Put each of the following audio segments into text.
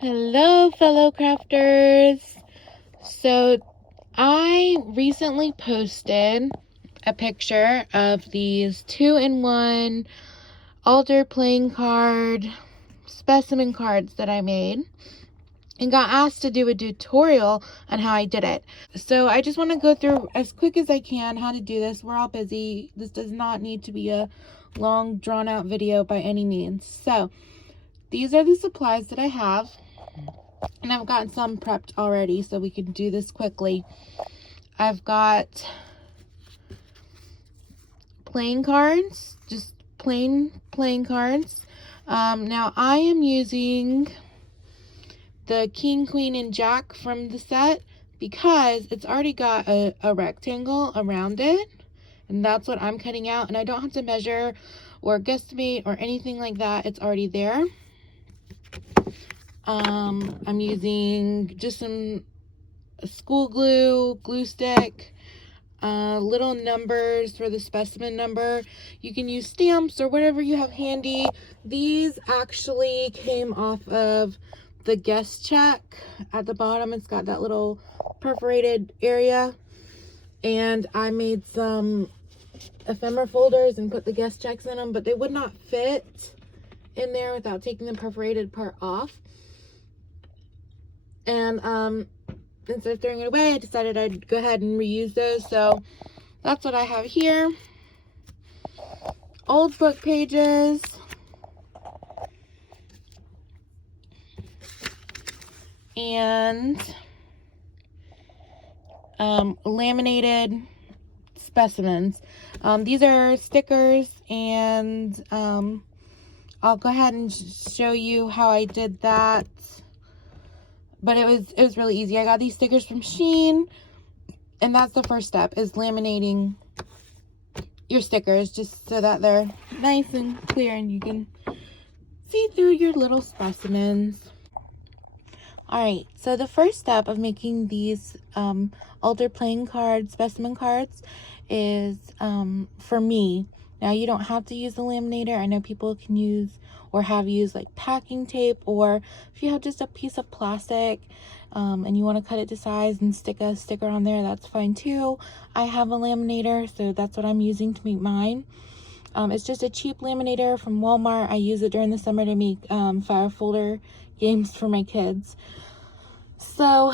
Hello, fellow crafters. So, I recently posted a picture of these 2-in-1 altar playing card specimen cards that I made and got asked to do a tutorial on how I did it. So, I just want to go through as quick as I can how to do this. We're all busy. This does not need to be a long, drawn-out video by any means. So, these are the supplies that I have. And I've got some prepped already so we can do this quickly. I've got playing cards, just plain playing cards. Now I am using the King, Queen, and Jack from the set because it's already got a rectangle around it. And that's what I'm cutting out. And I don't have to measure or guesstimate or anything like that. It's already there. I'm using just some school glue stick, little numbers for the specimen number. You can use stamps or whatever you have handy. These actually came off of the guest check. At the bottom, it's got that little perforated area. And I made some ephemera folders and put the guest checks in them, but they would not fit in there without taking the perforated part off. And instead of throwing it away, I decided I'd go ahead and reuse those. So that's what I have here. Old book pages. And laminated specimens. These are stickers, and I'll go ahead and show you how I did that. But it was really easy. I got these stickers from Shein, and that's the first step, is laminating your stickers just so that they're nice and clear and you can see through your little specimens. Alright, so the first step of making these altar playing cards, specimen cards, is for me. Now, you don't have to use the laminator. I know people can use or have used like packing tape, or if you have just a piece of plastic and you want to cut it to size and stick a sticker on there, that's fine too. I have a laminator, so that's what I'm using to make mine. It's just a cheap laminator from Walmart. I use it during the summer to make fire folder games for my kids. So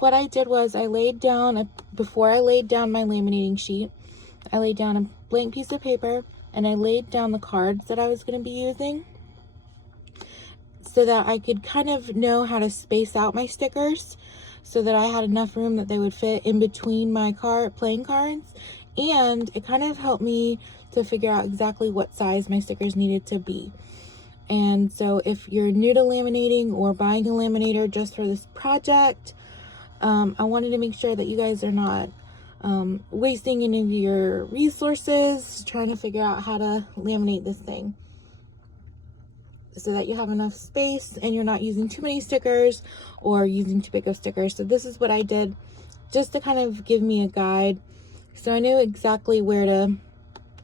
what I did was I laid down, before I laid down my laminating sheet, I laid down a blank piece of paper and I laid down the cards that I was going to be using so that I could kind of know how to space out my stickers so that I had enough room that they would fit in between my playing cards. And it kind of helped me to figure out exactly what size my stickers needed to be. And so if you're new to laminating or buying a laminator just for this project, I wanted to make sure that you guys are not wasting any of your resources trying to figure out how to laminate this thing, so that you have enough space and you're not using too many stickers or using too big of stickers. So this is what I did just to kind of give me a guide, so I knew exactly where to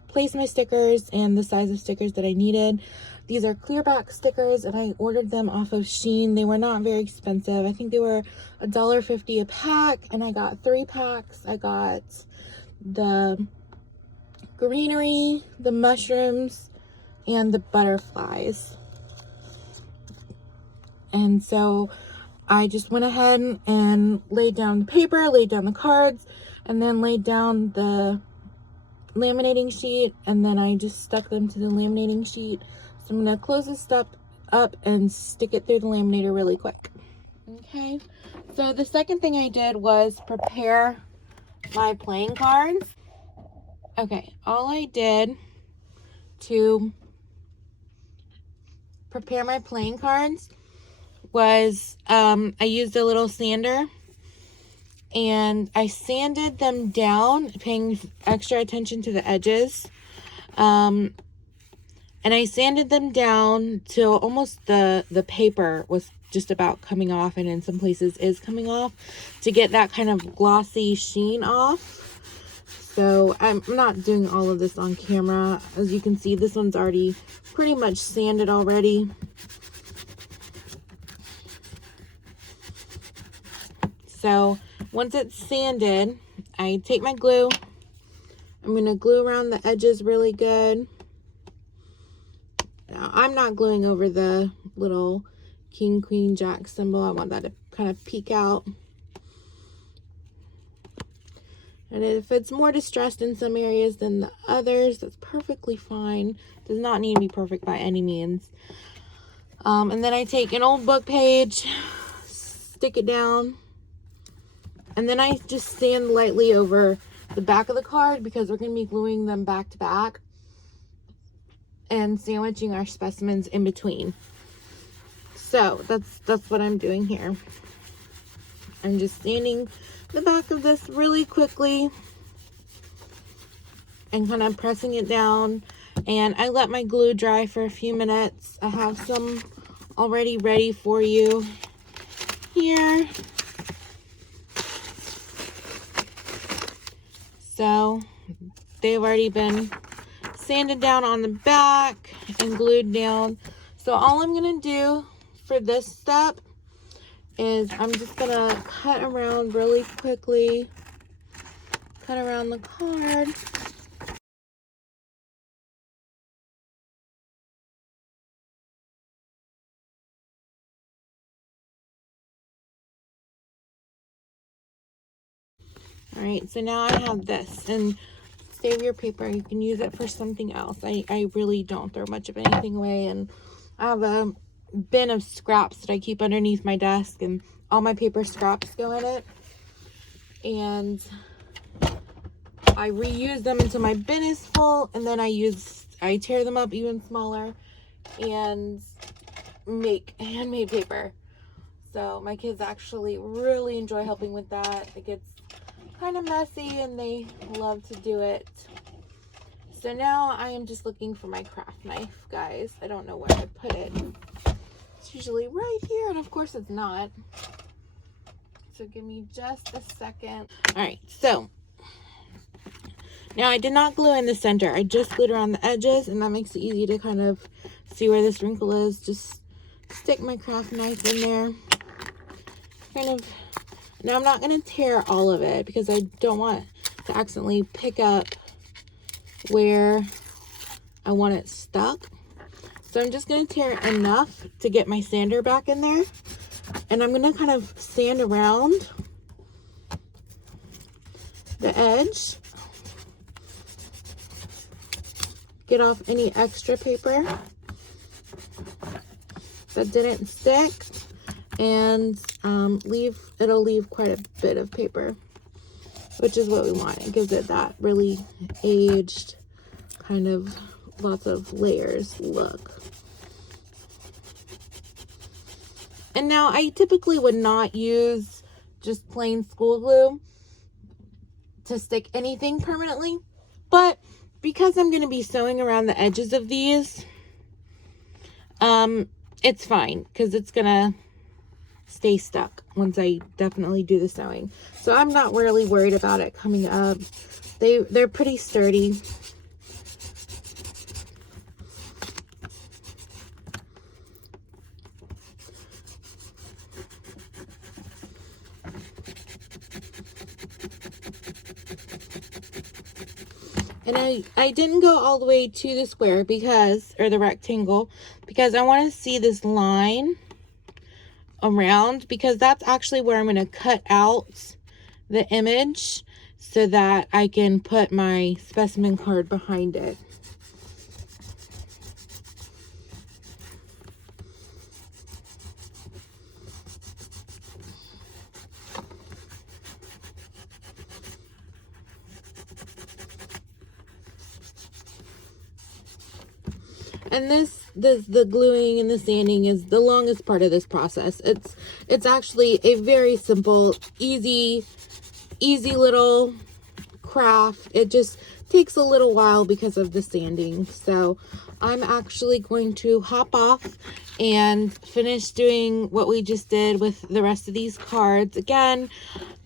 place my stickers and the size of stickers that I needed. These are clear back stickers, and I ordered them off of Shein. They were not very expensive. I think they were $1.50 a pack, and I got 3 packs. I got the greenery, the mushrooms, and the butterflies. And so I just went ahead and laid down the paper, laid down the cards, and then laid down the laminating sheet, and then I just stuck them to the laminating sheet. So I'm going to close this stuff up and stick it through the laminator really quick. Okay, so the second thing I did was prepare my playing cards. Okay, all I did to prepare my playing cards was I used a little sander and I sanded them down, paying extra attention to the edges. And I sanded them down till almost the paper was just about coming off, and in some places is coming off, to get that kind of glossy sheen off. So I'm not doing all of this on camera. As you can see, this one's already pretty much sanded already. So once it's sanded, I take my glue. I'm going to glue around the edges really good. Now, I'm not gluing over the little king, queen, jack symbol. I want that to kind of peek out. And if it's more distressed in some areas than the others, that's perfectly fine. Does not need to be perfect by any means. And then I take an old book page, stick it down, and then I just sand lightly over the back of the card because we're going to be gluing them back to back and sandwiching our specimens in between. So that's what I'm doing here. I'm just sanding the back of this really quickly and kind of pressing it down, and I let my glue dry for a few minutes. I have some already ready for you here. So they've already been sanded down on the back and glued down. So all I'm going to do for this step is I'm just going to cut around really quickly. Cut around the card. Alright, so now I have this, and save your paper. You can use it for something else. I really don't throw much of anything away, and I have a bin of scraps that I keep underneath my desk, and all my paper scraps go in it. And I reuse them until my bin is full, and then I tear them up even smaller and make handmade paper. So my kids actually really enjoy helping with that. It gets kind of messy and they love to do it. So now I am just looking for my craft knife, guys. I don't know where I put it. It's usually right here, and of course it's not. So give me just a second. All right, so now I did not glue in the center. I just glued around the edges, and that makes it easy to kind of see where this wrinkle is. Just stick my craft knife in there. Kind of. Now I'm not going to tear all of it because I don't want to accidentally pick up where I want it stuck. So I'm just going to tear enough to get my sander back in there. And I'm going to kind of sand around the edge. Get off any extra paper that didn't stick. And it'll leave quite a bit of paper, which is what we want. It gives it that really aged, kind of lots of layers look. And now I typically would not use just plain school glue to stick anything permanently, but because I'm going to be sewing around the edges of these, it's fine because it's going to stay stuck once I definitely do the sewing. So I'm not really worried about it coming up. They're pretty sturdy. And I didn't go all the way to the square or the rectangle, because I want to see this line around, because that's actually where I'm going to cut out the image so that I can put my specimen card behind it. And the gluing and the sanding is the longest part of this process. It's actually a very simple, easy little craft. It just takes a little while because of the sanding. So I'm actually going to hop off and finish doing what we just did with the rest of these cards. Again,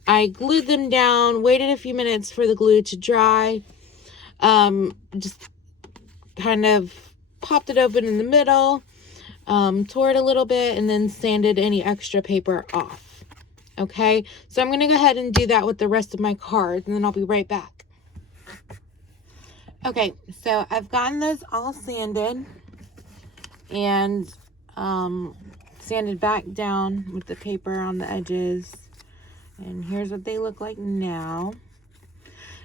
I glued them down, waited a few minutes for the glue to dry, just kind of popped it open in the middle, tore it a little bit, and then sanded any extra paper off. Okay, so I'm going to go ahead and do that with the rest of my cards, and then I'll be right back. Okay, so I've gotten those all sanded and sanded back down with the paper on the edges. And here's what they look like now.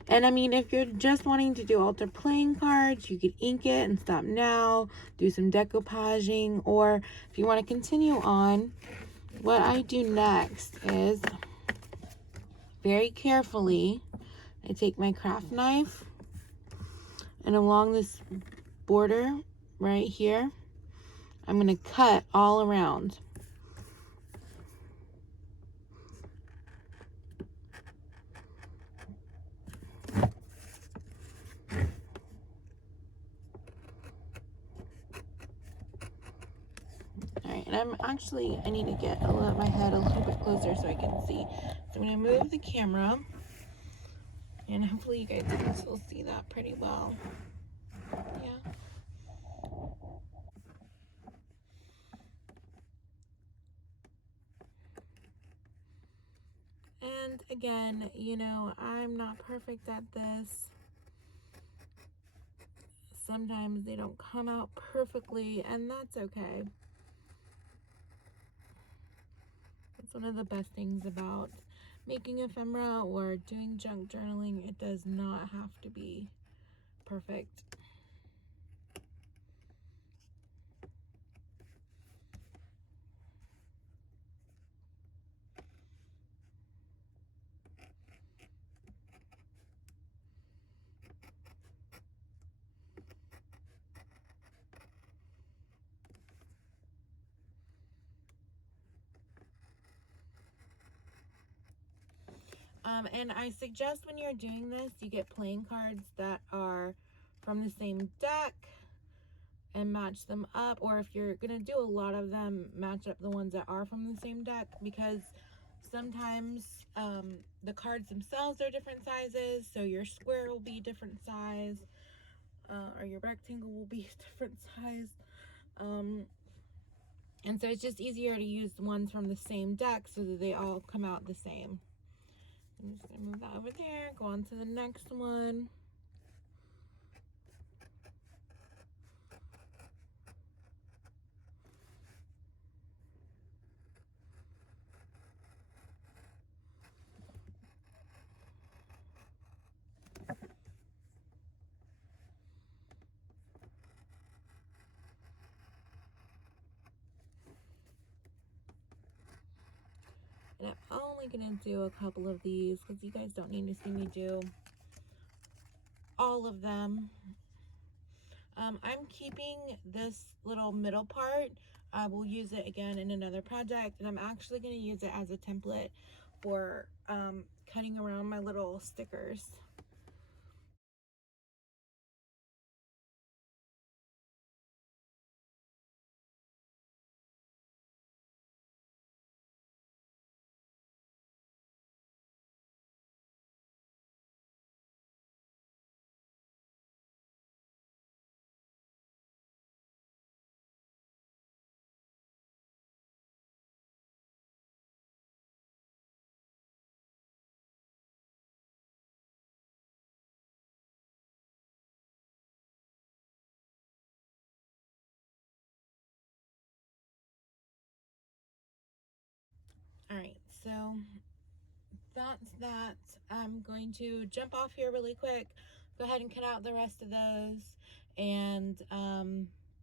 And I mean, if you're just wanting to do altar playing cards, you could ink it and stop now, do some decoupaging, or if you want to continue on, what I do next is very carefully, I take my craft knife and along this border right here, I'm going to cut all around. Alright, and I need to get my head a little bit closer so I can see. So I'm going to move the camera, and hopefully you guys can still see that pretty well. Yeah. And again, you know, I'm not perfect at this. Sometimes they don't come out perfectly, and that's okay. That's one of the best things about making ephemera or doing junk journaling. It does not have to be perfect. And I suggest when you're doing this, you get playing cards that are from the same deck and match them up, or if you're gonna do a lot of them, match up the ones that are from the same deck, because sometimes the cards themselves are different sizes, so your square will be different size, or your rectangle will be different size, and so it's just easier to use the ones from the same deck so that they all come out the same. I'm just gonna move that over there, go on to the next one. And I'm only gonna do a couple of these because you guys don't need to see me do all of them. I'm keeping this little middle part. I will use it again in another project, and I'm actually going to use it as a template for cutting around my little stickers. Alright, so that's that. I'm going to jump off here really quick, go ahead and cut out the rest of those, and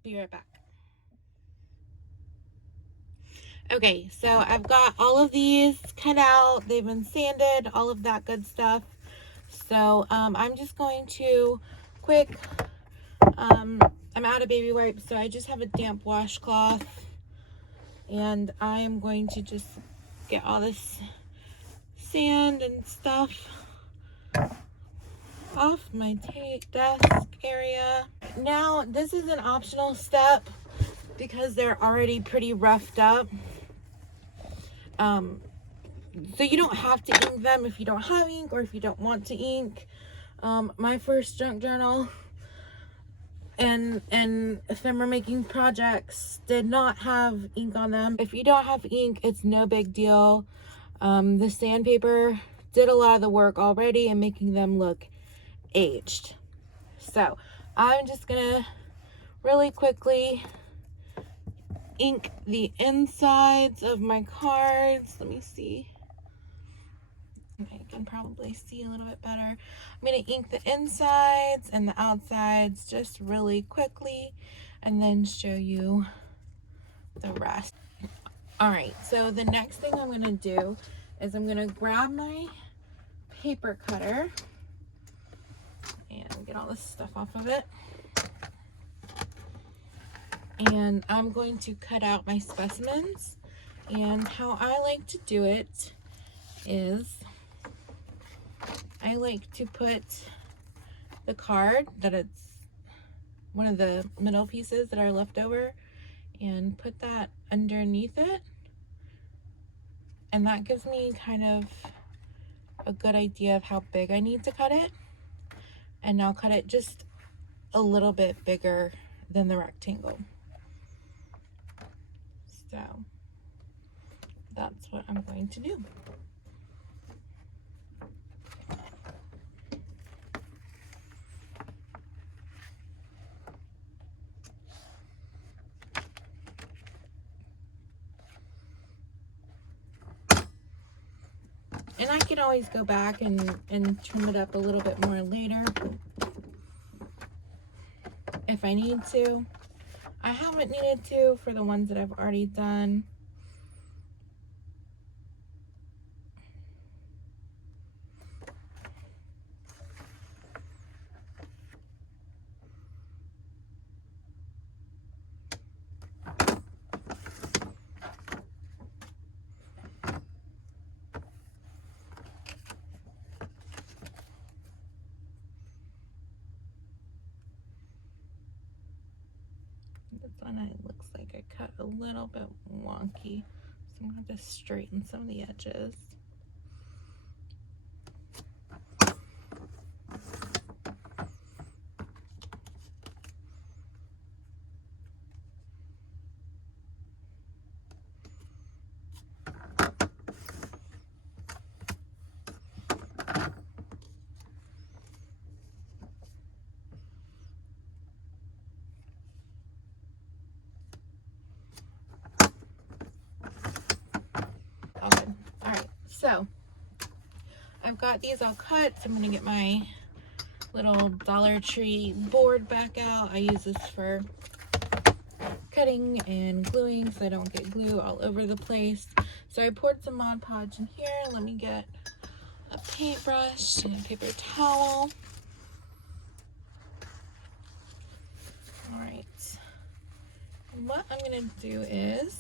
be right back. Okay, so I've got all of these cut out, they've been sanded, all of that good stuff. So I'm just going to quick, I'm out of baby wipes, so I just have a damp washcloth, and I am going to just get all this sand and stuff off my desk area. Now, this is an optional step because they're already pretty roughed up. So you don't have to ink them if you don't have ink or if you don't want to ink. My first junk journal and ephemera making projects did not have ink on them. If you don't have ink, it's no big deal. The sandpaper did a lot of the work already and making them look aged. So I'm just gonna really quickly ink the insides of my cards. Let me see. I can probably see a little bit better. I'm going to ink the insides and the outsides just really quickly and then show you the rest. Alright, so the next thing I'm going to do is I'm going to grab my paper cutter and get all this stuff off of it. And I'm going to cut out my specimens. And how I like to do it is I like to put the card that it's one of the middle pieces that are left over and put that underneath it, and that gives me kind of a good idea of how big I need to cut it. And I'll cut it just a little bit bigger than the rectangle. So that's what I'm going to do. And I can always go back and trim it up a little bit more later if I need to. I haven't needed to for the ones that I've already done. This one it looks like I cut a little bit wonky, so I'm going to have to straighten some of the edges. Okay, alright, so I've got these all cut, so I'm going to get my little Dollar Tree board back out. I use this for cutting and gluing so I don't get glue all over the place. So I poured some Mod Podge in here. Let me get a paintbrush and a paper towel. Alright, and what I'm going to do is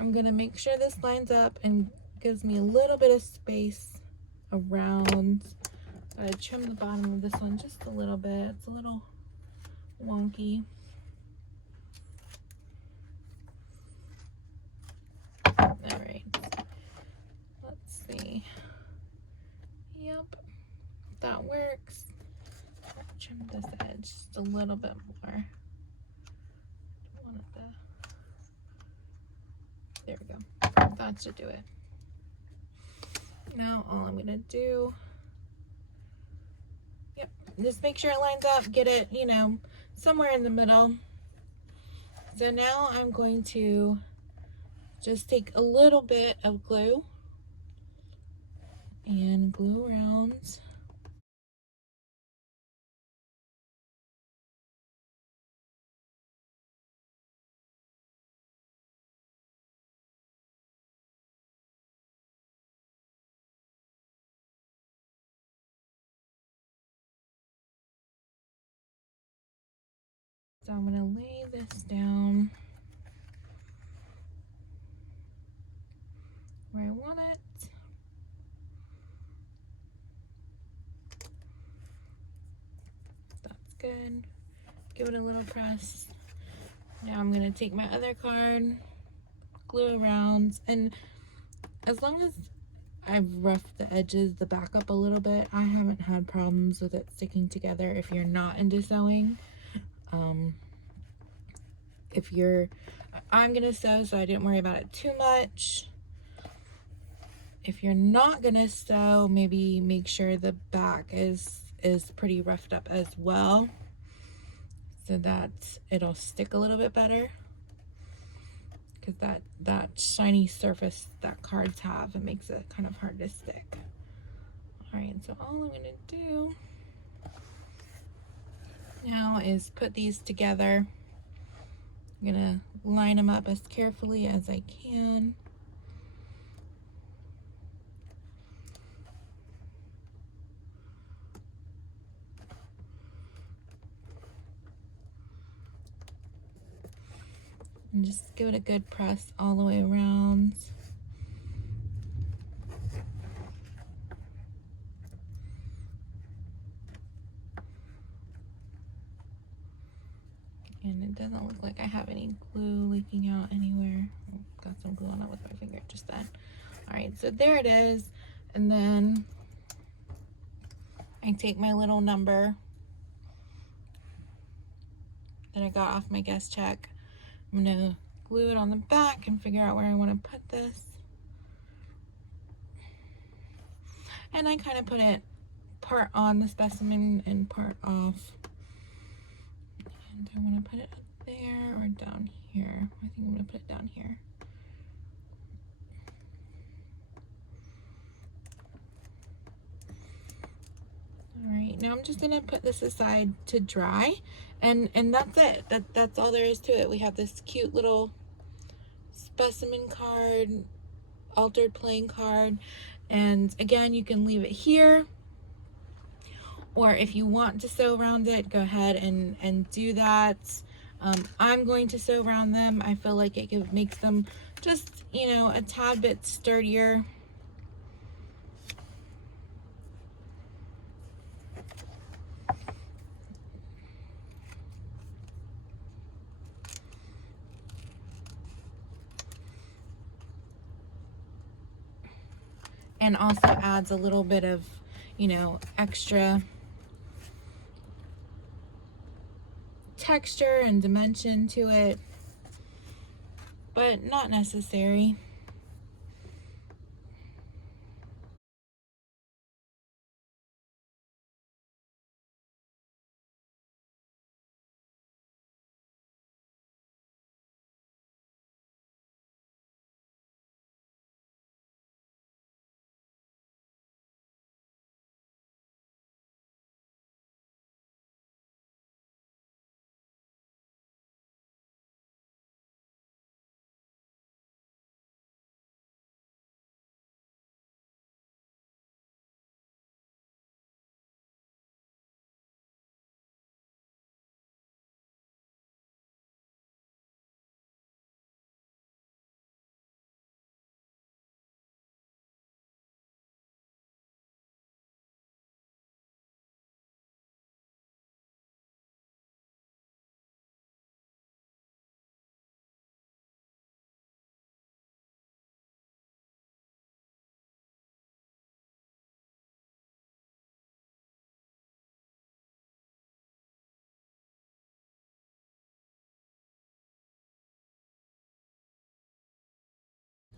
I'm going to make sure this lines up and gives me a little bit of space around. I trim the bottom of this one just a little bit. It's a little wonky. Alright, let's see. Yep, that works. I'll trim this edge just a little bit more. There we go. That should do it. Now all I'm gonna do, yep, just make sure it lines up, get it, you know, somewhere in the middle. So now I'm going to just take a little bit of glue and glue around. So I'm gonna lay this down where I want it. That's good. Give it a little press. Now I'm gonna take my other card, glue around, and as long as I've roughed the edges, the back up a little bit, I haven't had problems with it sticking together if you're not into sewing. I'm gonna sew, so I didn't worry about it too much. if you're not gonna sew, maybe make sure the back is pretty roughed up as well, so that it'll stick a little bit better, because that shiny surface that cards have, it makes it kind of hard to stick. All right, so all I'm gonna do now is put these together. I'm gonna line them up as carefully as I can. And just give it a good press all the way around. And it doesn't look like I have any glue leaking out anywhere. Got some glue on it with my finger just then. All right, so there it is. And then I take my little number that I got off my guest check. I'm gonna glue it on the back and figure out where I want to put this. And I kind of put it part on the specimen and part off. And I want to put it up there or down here. I think I'm gonna put it down here. All right, now I'm just gonna put this aside to dry, and that's it. That's all there is to it. We have this cute little specimen card, altered plain card, and again, you can leave it here, or if you want to sew around it, go ahead and do that. I'm going to sew around them. I feel like it makes them just, you know, a tad bit sturdier. And also adds a little bit of, you know, extra texture and dimension to it, but not necessary.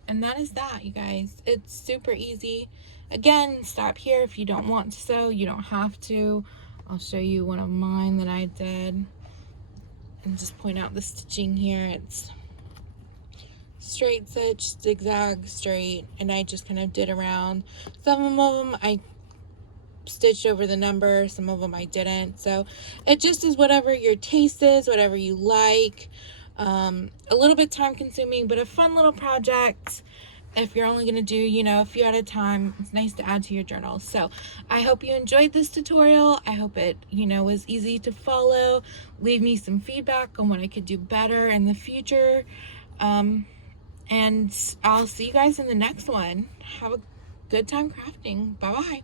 And that is that, you guys. It's super easy. Again, stop here if you don't want to sew. You don't have to. I'll show you one of mine that I did and just point out the stitching here. It's straight stitch, zigzag, straight, and I just kind of did around. Some of them I stitched over the number, some of them I didn't. So it just is whatever your taste is, whatever you like. A little bit time consuming, but a fun little project. If you're only going to do, you know, a few at a time, it's nice to add to your journal. So I hope you enjoyed this tutorial. I hope it, you know, was easy to follow. Leave me some feedback on what I could do better in the future. And I'll see you guys in the next one. Have a good time crafting. Bye-bye.